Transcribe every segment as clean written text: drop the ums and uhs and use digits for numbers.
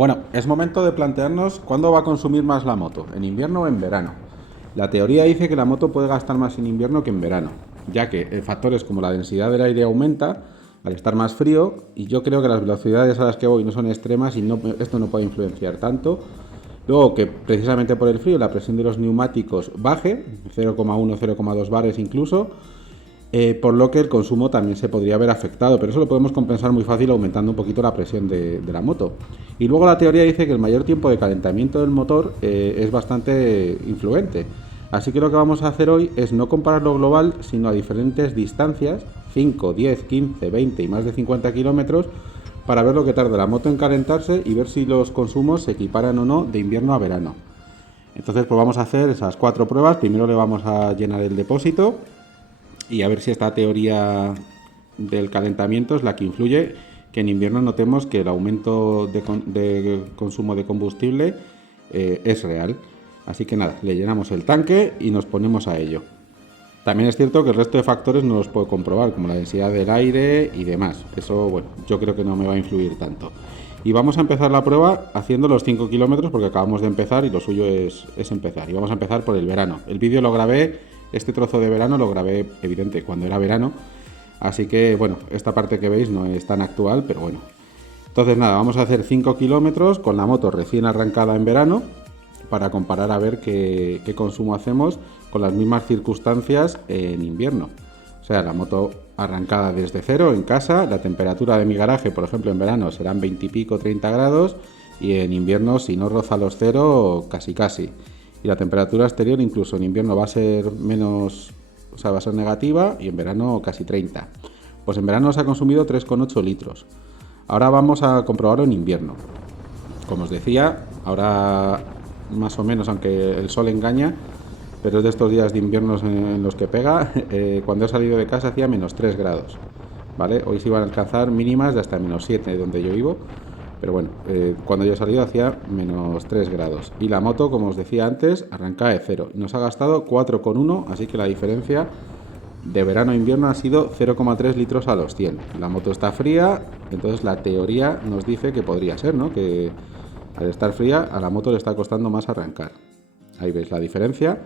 Bueno, es momento de plantearnos cuándo va a consumir más la moto, en invierno o en verano. La teoría dice que la moto puede gastar más en invierno que en verano, ya que factores como la densidad del aire aumenta al estar más frío y yo creo que las velocidades a las que voy no son extremas y esto no puede influenciar tanto. Luego que precisamente por el frío la presión de los neumáticos baje, 0,1-0,2 bares incluso, por lo que el consumo también se podría ver afectado, pero eso lo podemos compensar muy fácil aumentando un poquito la presión de la moto. Y luego la teoría dice que el mayor tiempo de calentamiento del motor es bastante influente. Así que lo que vamos a hacer hoy es no comparar lo global, sino a diferentes distancias, 5, 10, 15, 20 y más de 50 kilómetros, para ver lo que tarda la moto en calentarse y ver si los consumos se equiparan o no de invierno a verano. Entonces pues vamos a hacer esas 4 pruebas. Primero le vamos a llenar el depósito y a ver si esta teoría del calentamiento es la que influye que en invierno notemos que el aumento de consumo de combustible es real. Así que nada, le llenamos el tanque y nos ponemos a ello. También es cierto que el resto de factores no los puedo comprobar, como la densidad del aire y demás. Eso, bueno, yo creo que no me va a influir tanto. Y vamos a empezar la prueba haciendo los 5 kilómetros porque acabamos de empezar y lo suyo es empezar. Y vamos a empezar por el verano. El vídeo lo grabé, este trozo de verano lo grabé, evidente, cuando era verano. Así que, bueno, esta parte que veis no es tan actual, pero bueno. Entonces nada, vamos a hacer 5 kilómetros con la moto recién arrancada en verano para comparar a ver qué consumo hacemos con las mismas circunstancias en invierno. O sea, la moto arrancada desde cero en casa, la temperatura de mi garaje, por ejemplo, en verano serán 20 y pico, 30 grados, y en invierno, si no roza los cero, casi casi. Y la temperatura exterior incluso en invierno va a ser menos, o sea, va a ser negativa, y en verano casi 30. Pues en verano se ha consumido 3,8 litros. Ahora vamos a comprobarlo en invierno. Como os decía, ahora más o menos, aunque el sol engaña, pero es de estos días de invierno en los que pega. Cuando he salido de casa hacía menos 3 grados, ¿vale? Hoy se iban a alcanzar mínimas de hasta menos 7 donde yo vivo, pero bueno, cuando yo he salido hacía menos 3 grados. Y la moto, como os decía antes, arranca de cero. Nos ha gastado 4,1, así que la diferencia de verano a invierno ha sido 0,3 litros a los 100. La moto está fría, entonces la teoría nos dice que podría ser, ¿no? Que al estar fría a la moto le está costando más arrancar. Ahí veis la diferencia.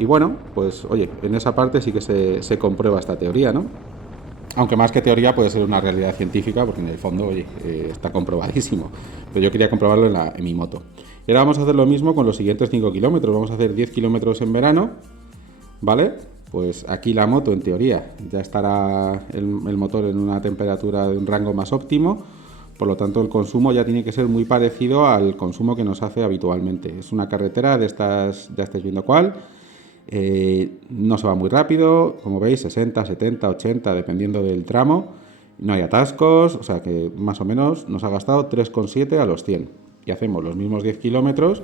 Y bueno, pues oye, en esa parte sí que se comprueba esta teoría, ¿no? Aunque más que teoría puede ser una realidad científica, porque en el fondo, oye, está comprobadísimo. Pero yo quería comprobarlo en mi moto. Y ahora vamos a hacer lo mismo con los siguientes 5 kilómetros. Vamos a hacer 10 kilómetros en verano, ¿vale? Pues aquí la moto, en teoría, ya estará el motor en una temperatura de un rango más óptimo. Por lo tanto, el consumo ya tiene que ser muy parecido al consumo que nos hace habitualmente. Es una carretera de estas, ya estáis viendo cuál. No se va muy rápido, como veis, 60, 70, 80, dependiendo del tramo. No hay atascos, o sea que más o menos nos ha gastado 3,7 a los 100. Y hacemos los mismos 10 kilómetros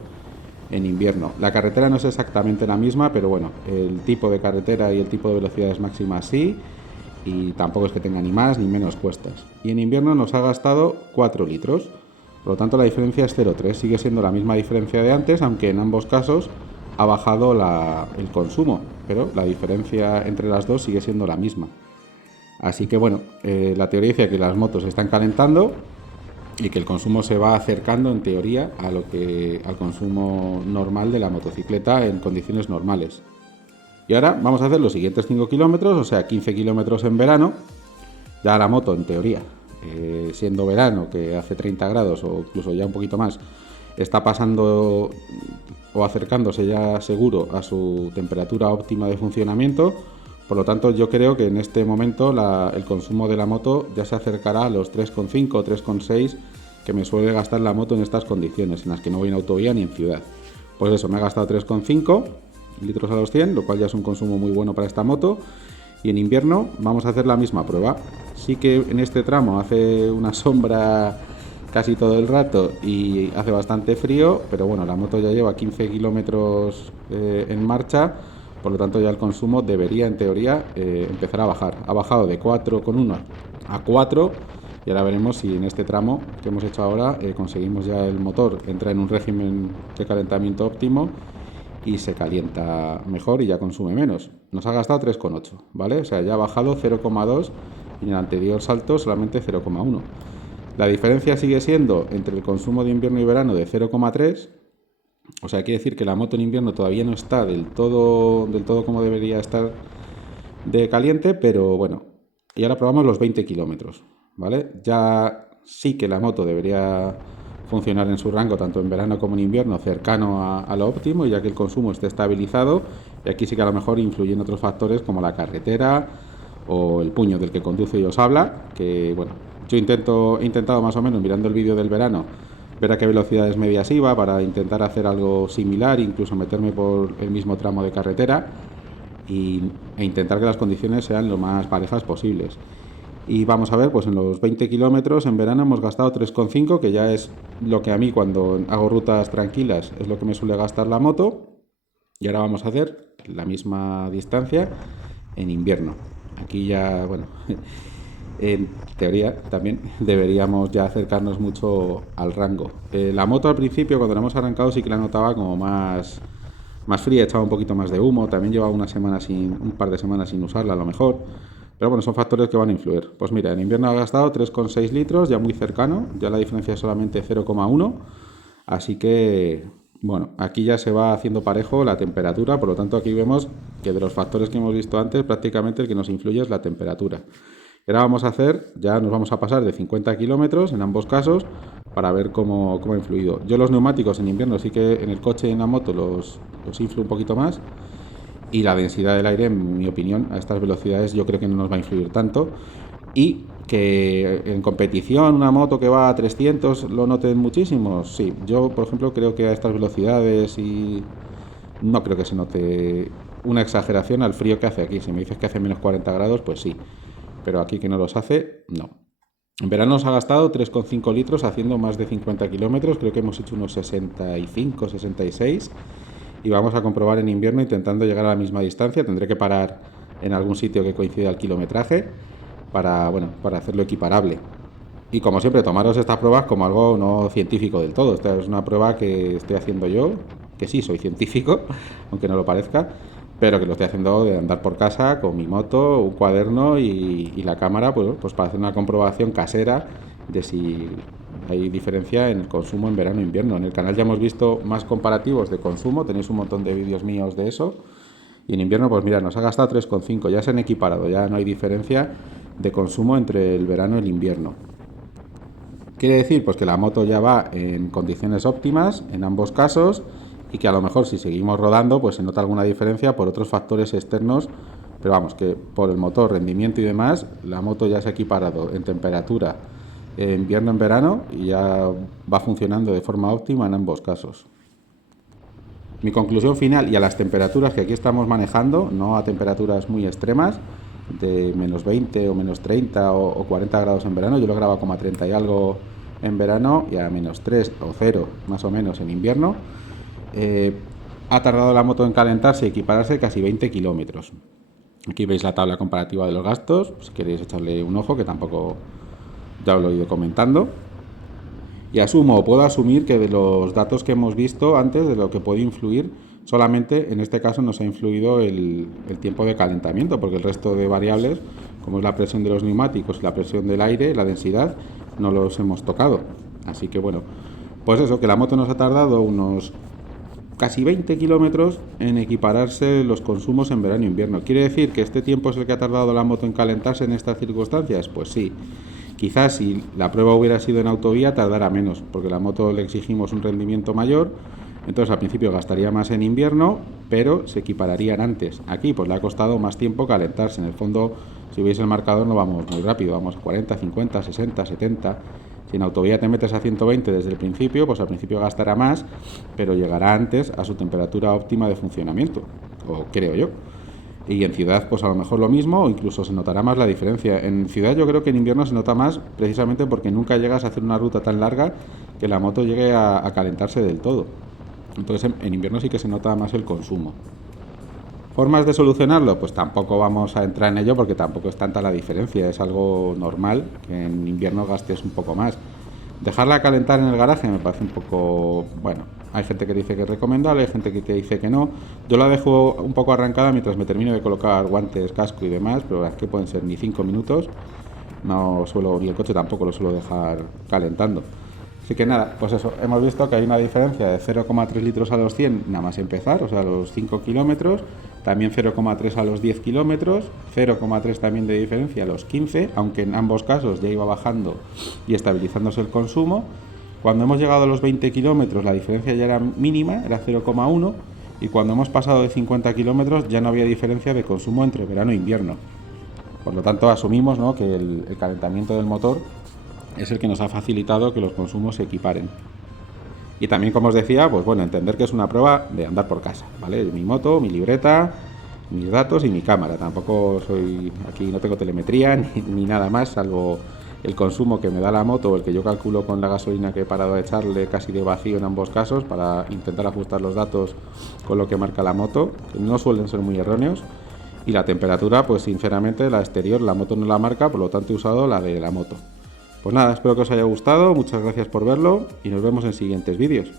en invierno. La carretera no es exactamente la misma, pero bueno, el tipo de carretera y el tipo de velocidades máximas sí. Y tampoco es que tenga ni más ni menos cuestas. Y en invierno nos ha gastado 4 litros. Por lo tanto, la diferencia es 0,3. Sigue siendo la misma diferencia de antes, aunque en ambos casos ha bajado el consumo, pero la diferencia entre las dos sigue siendo la misma. Así que bueno, la teoría dice que las motos se están calentando y que el consumo se va acercando en teoría al consumo normal de la motocicleta en condiciones normales. Y ahora vamos a hacer los siguientes 5 kilómetros, o sea, 15 kilómetros en verano. Ya la moto, en teoría, siendo verano, que hace 30 grados o incluso ya un poquito más, está pasando o acercándose ya seguro a su temperatura óptima de funcionamiento. Por lo tanto, yo creo que en este momento el consumo de la moto ya se acercará a los 3,5 o 3,6 que me suele gastar la moto en estas condiciones, en las que no voy en autovía ni en ciudad. Pues eso, me ha gastado 3,5 litros a los 100, lo cual ya es un consumo muy bueno para esta moto. Y en invierno vamos a hacer la misma prueba. Sí que en este tramo hace una sombra casi todo el rato y hace bastante frío, pero bueno, la moto ya lleva 15 kilómetros en marcha, por lo tanto ya el consumo debería, en teoría, empezar a bajar. Ha bajado de 4,1 a 4 y ahora veremos si en este tramo que hemos hecho ahora conseguimos ya el motor entra en un régimen de calentamiento óptimo y se calienta mejor y ya consume menos. Nos ha gastado 3,8, ¿vale? O sea, ya ha bajado 0,2 y en el anterior salto solamente 0,1. La diferencia sigue siendo entre el consumo de invierno y verano de 0,3. O sea, quiere decir que la moto en invierno todavía no está del todo como debería estar de caliente, pero bueno. Y ahora probamos los 20 kilómetros, ¿vale? Ya sí que la moto debería funcionar en su rango, tanto en verano como en invierno, cercano a lo óptimo, ya que el consumo esté estabilizado. Y aquí sí que a lo mejor influyen otros factores como la carretera o el puño del que conduce y os habla, que bueno, yo he intentado más o menos, mirando el vídeo del verano, ver a qué velocidades medias iba para intentar hacer algo similar, incluso meterme por el mismo tramo de carretera e intentar que las condiciones sean lo más parejas posibles. Y vamos a ver, pues en los 20 kilómetros en verano hemos gastado 3,5, que ya es lo que a mí cuando hago rutas tranquilas es lo que me suele gastar la moto. Y ahora vamos a hacer la misma distancia en invierno. Aquí ya, bueno, en teoría también deberíamos ya acercarnos mucho al rango. La moto al principio, cuando la hemos arrancado, sí que la notaba como más fría, echaba un poquito más de humo. También llevaba un par de semanas sin usarla a lo mejor. Pero bueno, son factores que van a influir. Pues mira, en invierno ha gastado 3,6 litros, ya muy cercano, ya la diferencia es solamente 0,1. Así que, bueno, aquí ya se va haciendo parejo la temperatura, por lo tanto aquí vemos que de los factores que hemos visto antes, prácticamente el que nos influye es la temperatura. Y ahora vamos a hacer, ya nos vamos a pasar de 50 kilómetros en ambos casos para ver cómo ha influido. Yo los neumáticos en invierno sí que en el coche y en la moto los inflo un poquito más. Y la densidad del aire, en mi opinión, a estas velocidades yo creo que no nos va a influir tanto. Y que en competición una moto que va a 300 lo noten muchísimo. Sí, yo por ejemplo creo que a estas velocidades y no creo que se note una exageración al frío que hace aquí. Si me dices que hace menos 40 grados, pues sí. Pero aquí que no los hace, no. En verano nos ha gastado 3,5 litros haciendo más de 50 kilómetros. Creo que hemos hecho unos 65, 66. Y vamos a comprobar en invierno intentando llegar a la misma distancia. Tendré que parar en algún sitio que coincida el kilometraje para hacerlo equiparable. Y como siempre, tomaros estas pruebas como algo no científico del todo. Esta es una prueba que estoy haciendo yo, que sí soy científico, aunque no lo parezca, pero que lo estoy haciendo de andar por casa con mi moto, un cuaderno y la cámara, pues para hacer una comprobación casera de si hay diferencia en el consumo en verano e invierno. En el canal ya hemos visto más comparativos de consumo, tenéis un montón de vídeos míos de eso. Y en invierno, pues mira, nos ha gastado 3,5, ya se han equiparado, ya no hay diferencia de consumo entre el verano y el invierno. Quiere decir pues que la moto ya va en condiciones óptimas en ambos casos y que a lo mejor si seguimos rodando pues se nota alguna diferencia por otros factores externos, pero vamos, que por el motor, rendimiento y demás, la moto ya se ha equiparado en temperatura en invierno en verano y ya va funcionando de forma óptima en ambos casos. Mi conclusión final, y a las temperaturas que aquí estamos manejando, no a temperaturas muy extremas, de menos 20 o menos 30 o 40 grados en verano, yo lo grabo como a 30 y algo en verano y a menos 3 o 0 más o menos en invierno, ha tardado la moto en calentarse y equipararse casi 20 kilómetros. Aquí veis la tabla comparativa de los gastos, si queréis echarle un ojo, que tampoco ya os lo he ido comentando. Y asumo o puedo asumir que de los datos que hemos visto antes, de lo que puede influir, solamente en este caso nos ha influido el tiempo de calentamiento, porque el resto de variables, como es la presión de los neumáticos, la presión del aire, la densidad, no los hemos tocado. Así que bueno, pues eso, que la moto nos ha tardado unos casi 20 kilómetros en equipararse los consumos en verano e invierno. ¿Quiere decir que este tiempo es el que ha tardado la moto en calentarse en estas circunstancias? Pues sí. Quizás si la prueba hubiera sido en autovía tardará menos, porque a la moto le exigimos un rendimiento mayor, entonces al principio gastaría más en invierno, pero se equipararían antes. Aquí pues le ha costado más tiempo calentarse. En el fondo, si veis el marcador no vamos muy rápido, vamos a 40, 50, 60, 70. Si en autovía te metes a 120 desde el principio, pues al principio gastará más, pero llegará antes a su temperatura óptima de funcionamiento, o creo yo. Y en ciudad pues a lo mejor lo mismo o incluso se notará más la diferencia. En ciudad yo creo que en invierno se nota más precisamente porque nunca llegas a hacer una ruta tan larga que la moto llegue a calentarse del todo. Entonces en invierno sí que se nota más el consumo. ¿Formas de solucionarlo? Pues tampoco vamos a entrar en ello porque tampoco es tanta la diferencia. Es algo normal que en invierno gastes un poco más. Dejarla calentar en el garaje me parece un poco, bueno, hay gente que dice que es recomendable, hay gente que te dice que no. Yo la dejo un poco arrancada mientras me termino de colocar guantes, casco y demás, pero es que pueden ser ni 5 minutos. no suelo, ni el coche tampoco lo suelo dejar calentando. Así que nada, pues eso, hemos visto que hay una diferencia de 0,3 litros a los 100 nada más empezar, o sea, a los 5 kilómetros, también 0,3 a los 10 kilómetros, 0,3 también de diferencia a los 15, aunque en ambos casos ya iba bajando y estabilizándose el consumo. Cuando hemos llegado a los 20 kilómetros la diferencia ya era mínima, era 0,1, y cuando hemos pasado de 50 kilómetros ya no había diferencia de consumo entre verano e invierno. Por lo tanto, asumimos, ¿no?, que el calentamiento del motor es el que nos ha facilitado que los consumos se equiparen. Y también, como os decía, pues bueno, entender que es una prueba de andar por casa, ¿vale? Mi moto, mi libreta, mis datos y mi cámara. Tampoco soy, aquí no tengo telemetría ni nada más, salvo el consumo que me da la moto o el que yo calculo con la gasolina que he parado a echarle casi de vacío en ambos casos para intentar ajustar los datos con lo que marca la moto, que no suelen ser muy erróneos. Y la temperatura, pues sinceramente, la exterior, la moto no la marca, por lo tanto he usado la de la moto. Pues nada, espero que os haya gustado, muchas gracias por verlo y nos vemos en siguientes vídeos.